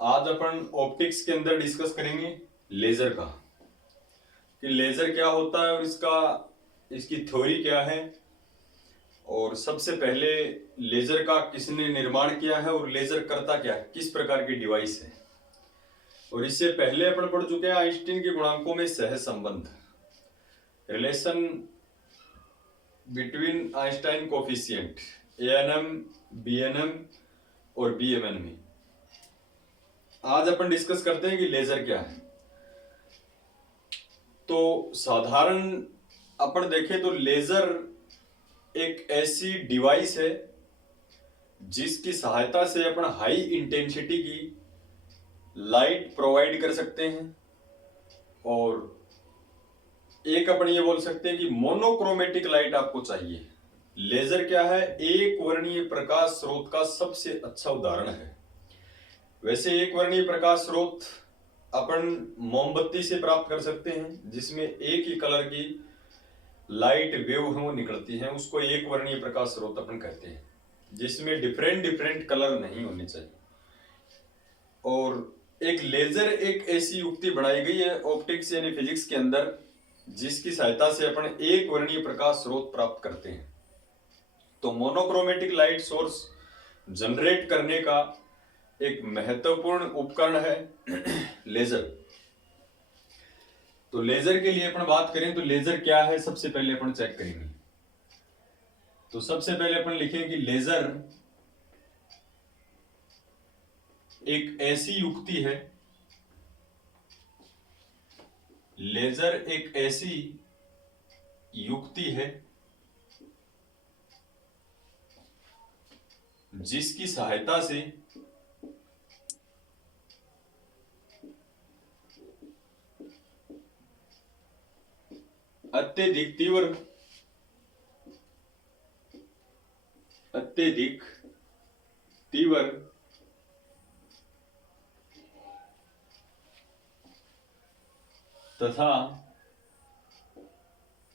आज अपन ऑप्टिक्स के अंदर डिस्कस करेंगे लेजर का, कि लेजर क्या होता है और इसकी थ्योरी क्या है, और सबसे पहले लेजर का किसने निर्माण किया है और लेजर करता क्या है, किस प्रकार की डिवाइस है। और इससे पहले अपन पढ़ चुके हैं आइंस्टीन के गुणांकों में सह संबंध, relation between Einstein coefficient ANM, BNM और बीएमएन में। आज अपन डिस्कस करते हैं कि लेजर क्या है। तो साधारण अपन देखें तो लेजर एक ऐसी डिवाइस है जिसकी सहायता से अपन हाई इंटेंसिटी की लाइट प्रोवाइड कर सकते हैं, और एक अपन ये बोल सकते हैं कि मोनोक्रोमेटिक लाइट आपको चाहिए। लेजर क्या है? एक वर्णीय प्रकाश स्रोत का सबसे अच्छा उदाहरण है। वैसे एक वर्णीय प्रकाश स्रोत अपन मोमबत्ती से प्राप्त कर सकते हैं, जिसमें एक ही कलर की लाइट वेव वो निकलती है, उसको एक वर्णीय प्रकाश स्रोत अपन कहते हैं, जिसमें डिफरेंट डिफरेंट कलर नहीं होने चाहिए। और एक लेजर एक ऐसी युक्ति बनाई गई है ऑप्टिक्स यानी फिजिक्स के अंदर, जिसकी सहायता से अपन एक वर्णीय प्रकाश स्रोत प्राप्त करते हैं। तो मोनोक्रोमेटिक लाइट सोर्स जनरेट करने का एक महत्वपूर्ण उपकरण है लेजर। तो लेजर के लिए अपन बात करें तो लेजर क्या है, सबसे पहले अपन चेक करेंगे। तो सबसे पहले अपन लिखेंगे कि लेजर एक ऐसी युक्ति है, लेजर एक ऐसी युक्ति है जिसकी सहायता से अत्यधिक तीव्र तथा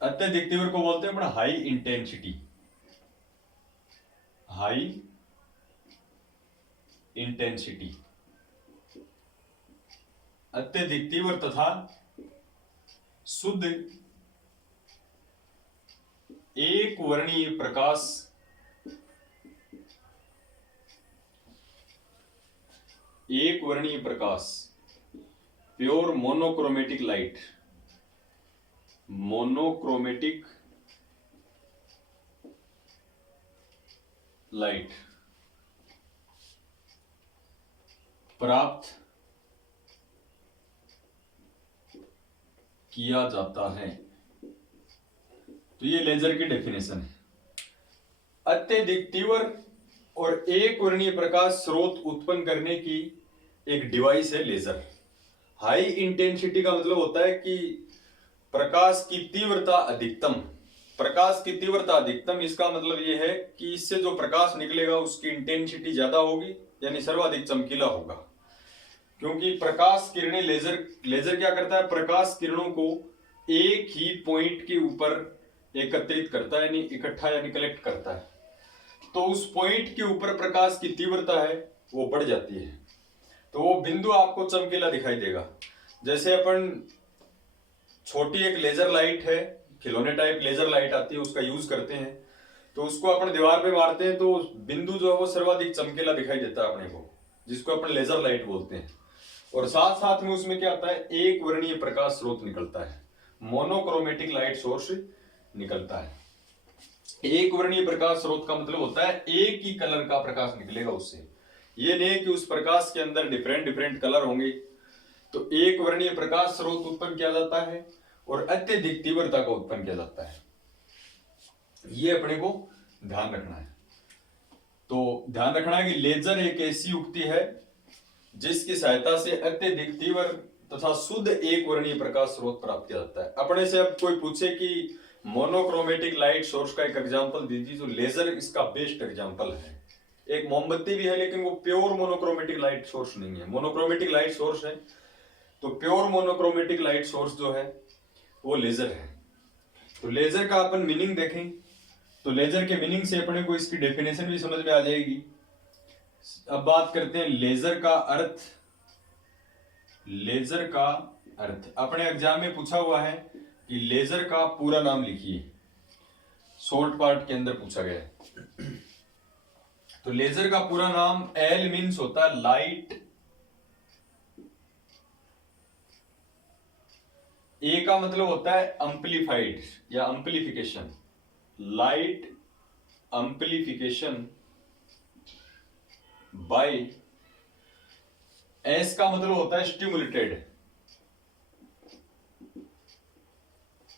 अत्यधिक तीव्र को बोलते हैं अपना हाई इंटेंसिटी, अत्यधिक तीव्र तथा शुद्ध एक वर्णीय प्रकाश प्योर मोनोक्रोमेटिक लाइट प्राप्त किया जाता है। तो ये लेजर की डेफिनेशन है। अत्यधिक तीव्र और एक वर्णीय प्रकाश स्रोत उत्पन्न करने की एक डिवाइस है लेजर। हाई इंटेंसिटी का मतलब होता है कि प्रकाश की तीव्रता अधिकतम। इसका मतलब यह है कि इससे जो प्रकाश निकलेगा उसकी इंटेंसिटी ज्यादा होगी, यानी सर्वाधिक चमकीला होगा। क्योंकि प्रकाश किरणें लेजर क्या करता है, प्रकाश किरणों को एक ही पॉइंट के ऊपर एकत्रित करता है, यानी इकट्ठा यानी कलेक्ट करता है। तो उस पॉइंट के ऊपर प्रकाश की तीव्रता है वो बढ़ जाती है, तो वो बिंदु आपको चमकीला दिखाई देगा। जैसे अपन छोटी एक लेजर लाइट है, खिलौने टाइप लेजर लाइट आती है, उसका यूज करते हैं, तो उसको अपन दीवार पे मारते हैं तो बिंदु जो है वो सर्वाधिक चमकीला दिखाई देता है अपने को, जिसको अपन लेजर लाइट बोलते हैं। और साथ साथ में उसमें क्या आता है, एक वर्णीय प्रकाश स्रोत निकलता है, मोनोक्रोमेटिक लाइट सोर्स निकलता है। एक वर्णीय प्रकाश स्रोत का मतलब होता है एक ही कलर का प्रकाश निकलेगा उससे, ये नहीं कि उस प्रकाश के अंदर डिफरेंट डिफरेंट कलर होंगे। तो एक वर्णीय प्रकाश स्रोत उत्पन्न किया जाता है और अत्यधिक तीव्रता का उत्पन्न किया जाता है, ये अपने को ध्यान रखना है। तो ध्यान रखना है कि लेजर एक ऐसी युक्ति है जिसकी सहायता से अत्यधिक तीव्र तथा शुद्ध एक वर्णीय प्रकाश स्रोत प्राप्त किया जाता है। अपने से अब कोई पूछे कि मोनोक्रोमेटिक लाइट सोर्स का एक एग्जांपल दीजिए, तो लेजर इसका बेस्ट एग्जांपल है। एक मोमबत्ती भी है लेकिन वो प्योर मोनोक्रोमेटिक लाइट सोर्स नहीं है, मोनोक्रोमेटिक लाइट सोर्स है। तो प्योर मोनोक्रोमेटिक लाइट सोर्स जो है वो लेजर है। तो लेजर का अपन मीनिंग देखें तो लेजर के मीनिंग से अपने को इसकी डेफिनेशन भी समझ में आ जाएगी। अब बात करते हैं लेजर का अर्थ लेजर का अर्थ। अपने एग्जाम में पूछा हुआ है कि लेजर का पूरा नाम लिखिए, शॉर्ट पार्ट के अंदर पूछा गया है। तो लेजर का पूरा नाम एल मीन्स होता है लाइट, ए का मतलब होता है अम्पलीफाइड या अम्पलीफिकेशन, लाइट अम्पलीफिकेशन बाय। एस का मतलब होता है स्टिमुलेटेड,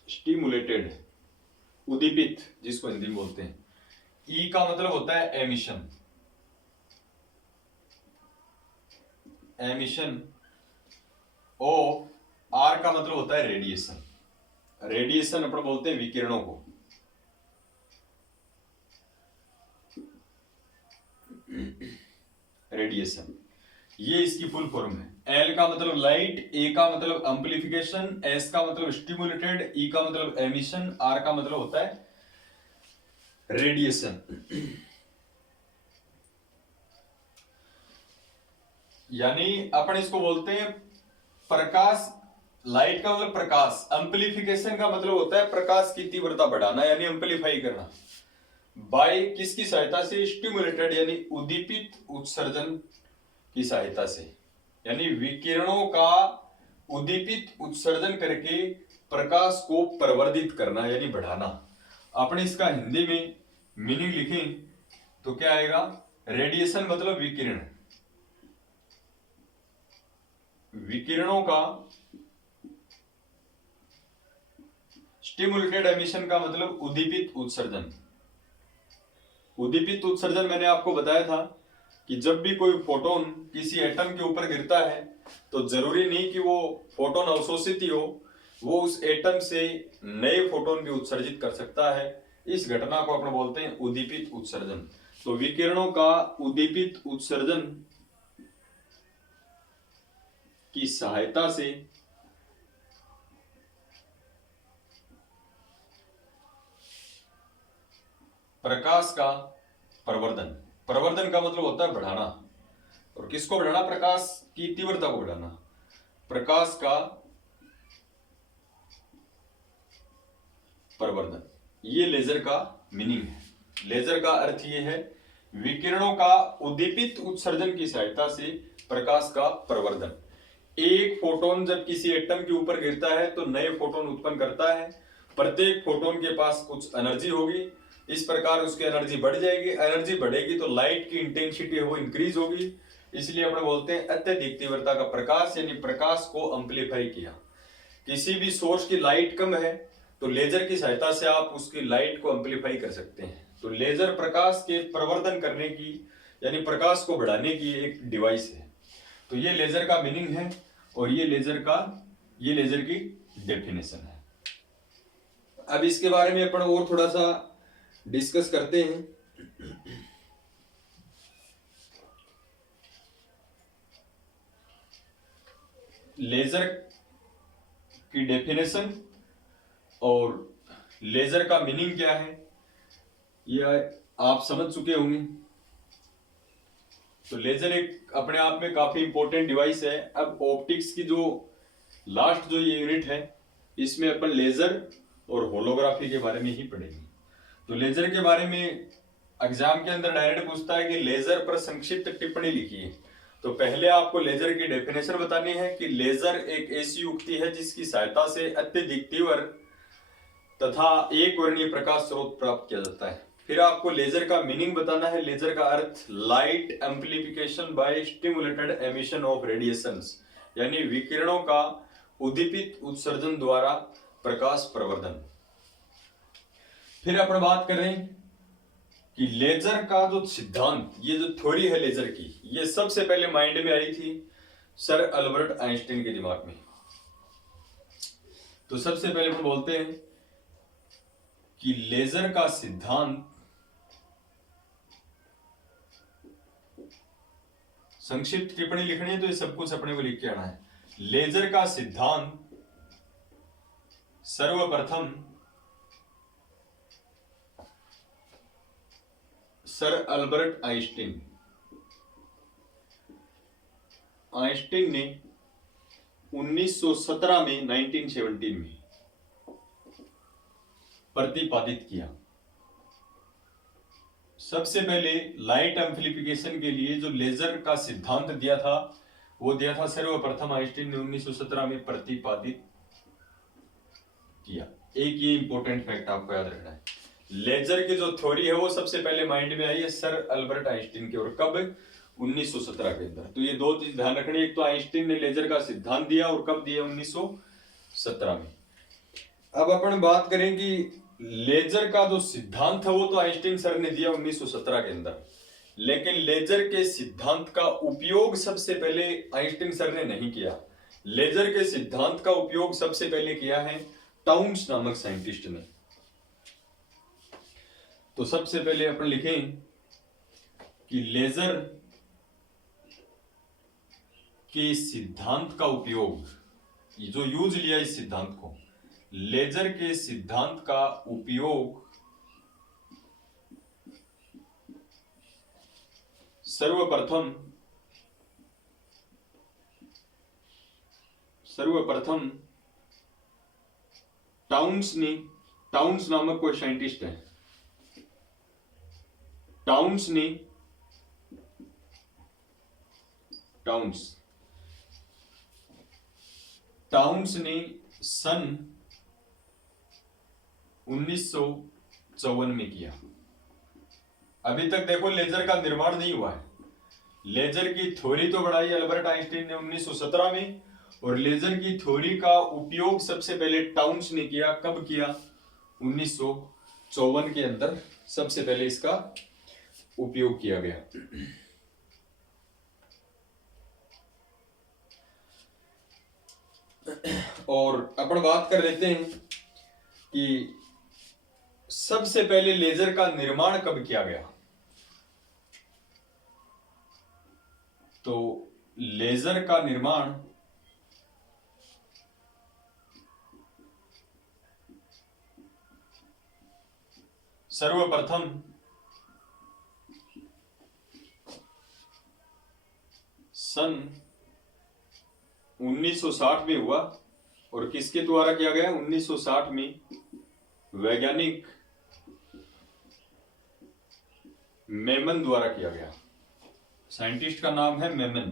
स्टिमुलेटेड उद्दीपित जिसको हिंदी में बोलते हैं। ई का मतलब होता है एमिशन, एमिशन। ओ आर का मतलब होता है रेडिएशन, रेडिएशन अपन बोलते हैं विकिरणों को। रेडिएशन, ये इसकी फुल फॉर्म है। एल का मतलब लाइट, ए का मतलब एम्पलीफिकेशन, एस का मतलब स्टिमुलेटेड, ई का मतलब एमिशन, आर का मतलब होता है रेडिएशन। यानी अपन इसको बोलते हैं प्रकाश, लाइट का मतलब प्रकाश, एम्पलीफिकेशन का मतलब होता है प्रकाश की तीव्रता बढ़ाना यानी एम्पलीफाई करना। बाय किसकी सहायता से? स्टिमुलेटेड यानी उद्दीपित उत्सर्जन की सहायता से, यानी विकिरणों का उद्दीपित उत्सर्जन करके प्रकाश को प्रवर्धित करना यानी बढ़ाना। अपने इसका हिंदी में मीनिंग लिखें तो क्या आएगा? रेडिएशन मतलब विकिरण, विकिरणों का, स्टिमुलेटेड एमिशन का मतलब उद्दीपित उत्सर्जन। उद्दीपित उत्सर्जन मैंने आपको बताया था कि जब भी कोई फोटोन किसी एटम के ऊपर गिरता है तो जरूरी नहीं कि वो फोटोन अवशोषित ही हो, वो उस एटम से नए फोटोन भी उत्सर्जित कर सकता है। इस घटना को अपन बोलते हैं उद्दीपित उत्सर्जन। तो विकिरणों का उद्दीपित उत्सर्जन की सहायता से प्रकाश का प्रवर्धन, प्रवर्धन का मतलब होता है बढ़ाना। और किसको बढ़ाना? प्रकाश की तीव्रता को बढ़ाना, प्रकाश का प्रवर्धन। ये लेजर का मीनिंग है। लेजर का अर्थ ये है विकिरणों का उद्दीपित उत्सर्जन की सहायता से प्रकाश का प्रवर्धन। एक फोटोन जब किसी एटम के ऊपर गिरता है तो नए फोटोन उत्पन्न करता है। प्रत्येक फोटोन के पास कुछ एनर्जी होगी, इस प्रकार उसकी एनर्जी बढ़ जाएगी। एनर्जी बढ़ेगी तो लाइट की इंटेंसिटी है वो इंक्रीज होगी, इसलिए अपन बोलते हैं अत्यधिक तीव्रता का प्रकाश, यानी प्रकाश को एम्पलीफाई किया। किसी भी सोर्स की लाइट कम है तो लेजर की सहायता से आप उसकी लाइट को एम्पलीफाई कर सकते हैं। तो लेजर प्रकाश के प्रवर्धन करने की यानी प्रकाश को बढ़ाने की एक डिवाइस है। तो ये लेजर का मीनिंग है और ये लेजर की डेफिनेशन है। अब इसके बारे में अपन और थोड़ा सा डिस्कस करते हैं। लेजर की डेफिनेशन और लेजर का मीनिंग क्या है यह आप समझ चुके होंगे। तो लेजर एक अपने आप में काफी इंपॉर्टेंट डिवाइस है। अब ऑप्टिक्स की जो लास्ट जो ये यूनिट है इसमें अपन लेजर और होलोग्राफी के बारे में ही पढ़ेंगे। तो लेजर के बारे में एग्जाम के अंदर डायरेक्ट पूछता है कि लेजर पर संक्षिप्त टिप्पणी लिखिए। तो पहले आपको लेजर की डेफिनेशन बतानी है कि लेजर एक ऐसी युक्ति है जिसकी सहायता से अत्यधिक तीव्र तथा एक वर्णीय प्रकाश स्रोत प्राप्त किया जाता है। फिर आपको लेजर का मीनिंग बताना है। लेजर का अर्थ light amplification by stimulated emission of radiations, यानी विकिरणों का उद्दीपित उत्सर्जन द्वारा प्रकाश प्रवर्धन। फिर अपन बात कर रहे हैं कि लेजर का जो सिद्धांत, ये जो थ्योरी है लेजर की, ये सबसे पहले माइंड में आई थी सर अल्बर्ट आइंस्टीन के दिमाग में। तो सबसे पहले अपन बोलते हैं कि लेजर का सिद्धांत, संक्षिप्त टिप्पणी लिखनी है तो ये सब कुछ अपने को लिख के आना है। लेजर का सिद्धांत सर्वप्रथम सर अल्बर्ट आइंस्टीन ने 1917 में 1917 में प्रतिपादित किया। सबसे पहले लाइट एम्प्लीफिकेशन के लिए जो लेजर का सिद्धांत दिया था वो दिया था सर्वप्रथम आइंस्टीन ने 1917 में प्रतिपादित किया। एक ये इंपॉर्टेंट फैक्ट आपको याद रखना है, लेजर की जो थ्योरी है वो सबसे पहले माइंड में आई है सर अल्बर्ट आइंस्टीन की, और कब? 1917 के अंदर। तो ये दो चीज ध्यान रखनी है, एक तो आइंस्टीन ने लेजर का सिद्धांत दिया और कब दिया? 1917 में। अब अपन बात करें कि लेजर का जो सिद्धांत है वो तो आइंस्टीन सर ने दिया 1917 के अंदर, लेकिन लेजर के सिद्धांत का उपयोग सबसे पहले आइंस्टीन सर ने नहीं किया। लेजर के सिद्धांत का उपयोग सबसे पहले किया है टाउन्स नामक साइंटिस्ट ने। तो सबसे पहले अपन लिखें कि लेजर के सिद्धांत का उपयोग, जो यूज लिया इस सिद्धांत को, लेजर के सिद्धांत का उपयोग सर्वप्रथम टाउन्स नामक कोई साइंटिस्ट है, टाउन्स ने सन 1954 में किया। अभी तक देखो लेजर का निर्माण नहीं हुआ है। लेजर की थ्योरी तो बढ़ाई अल्बर्ट आइंस्टीन ने 1917 में, और लेजर की थ्योरी का उपयोग सबसे पहले टाउन्स ने किया। कब किया? 1954 के अंदर सबसे पहले इसका उपयोग किया गया। और अपन बात कर लेते हैं कि सबसे पहले लेजर का निर्माण कब किया गया। तो लेजर का निर्माण सर्वप्रथम सन 1960 में हुआ। और किसके द्वारा किया गया? 1960 में वैज्ञानिक मेमन द्वारा किया गया। साइंटिस्ट का नाम है मेमन।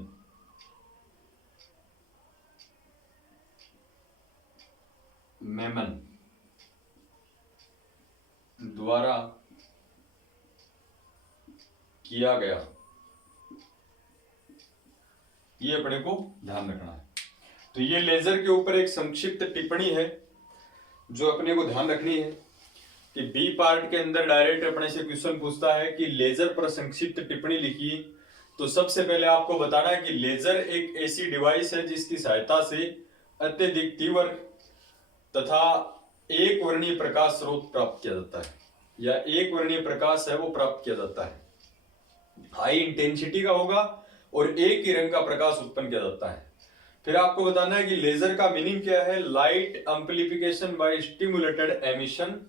द्वारा किया गया, ये अपने को ध्यान रखना है। तो ये लेजर के ऊपर एक संक्षिप्त टिप्पणी है जो अपने को ध्यान रखनी है कि बी पार्ट के अंदर डायरेक्ट अपने से क्वेश्चन पूछता है कि लेजर पर संक्षिप्त टिप्पणी लिखिए। तो सबसे पहले आपको बताना है कि लेजर एक ऐसी डिवाइस है जिसकी सहायता से अत्यधिक तीव्र तथा एक वर्णीय प्रकाश स्रोत प्राप्त किया जाता है, या एक वर्णीय प्रकाश है वो प्राप्त किया जाता है। हाई इंटेंसिटी का होगा और एक ही रंग का प्रकाश उत्पन्न किया जाता है। फिर आपको बताना है कि लेजर का मीनिंग क्या है। Light amplification bye stimulated emission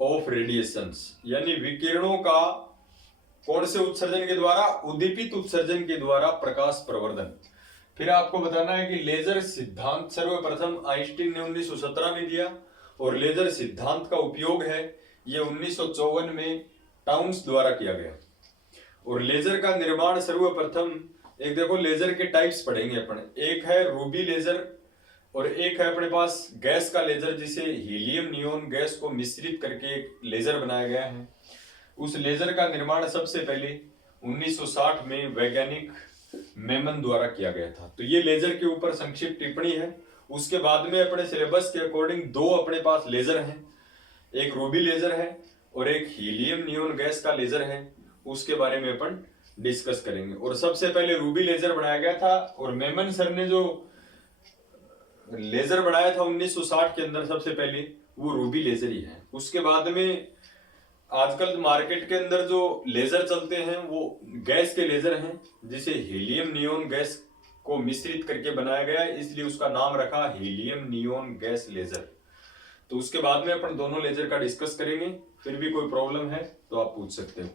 of radiations, यानी विकिरणों का कौन से उत्सर्जन के द्वारा? उद्दीपित उत्सर्जन के द्वारा प्रकाश प्रवर्धन। फिर आपको बताना है कि लेजर सिद्धांत सर्वप्रथम आइंस्टीन ने 1917 में दिया, और लेजर सिद्धांत का उपयोग है ये 1954 में टाउन्स द्वारा किया गया। और लेजर का निर्माण सर्वप्रथम, एक देखो लेजर के टाइप्स पढ़ेंगे अपन, एक है रूबी लेजर और एक है अपने पास गैस का लेजर, जिसे हीलियम नियोन गैस को मिश्रित करके एक लेजर बनाया गया है। उस लेजर का निर्माण सबसे पहले 1960 में वैज्ञानिक मेमन द्वारा किया गया था। तो ये लेजर के ऊपर संक्षिप्त टिप्पणी है। उसके बाद में अपने सिलेबस के अकॉर्डिंग दो अपने पास लेजर हैं, एक रूबी लेजर है और एक हीलियम नियोन गैस का लेजर है। उसके बारे में अपन डिस्कस करेंगे। और सबसे पहले रूबी लेजर बनाया गया था, और मेमन सर ने जो लेजर बनाया था 1960 के अंदर सबसे पहले, वो रूबी लेजर ही है। उसके बाद में आजकल मार्केट के अंदर जो लेजर चलते हैं वो गैस के लेजर हैं, जिसे हीलियम नियोन गैस को मिश्रित करके बनाया गया है, इसलिए उसका नाम रखा हीलियम नियोन गैस लेजर। तो उसके बाद में अपन दोनों लेजर का डिस्कस करेंगे। फिर भी कोई प्रॉब्लम है तो आप पूछ सकते हो।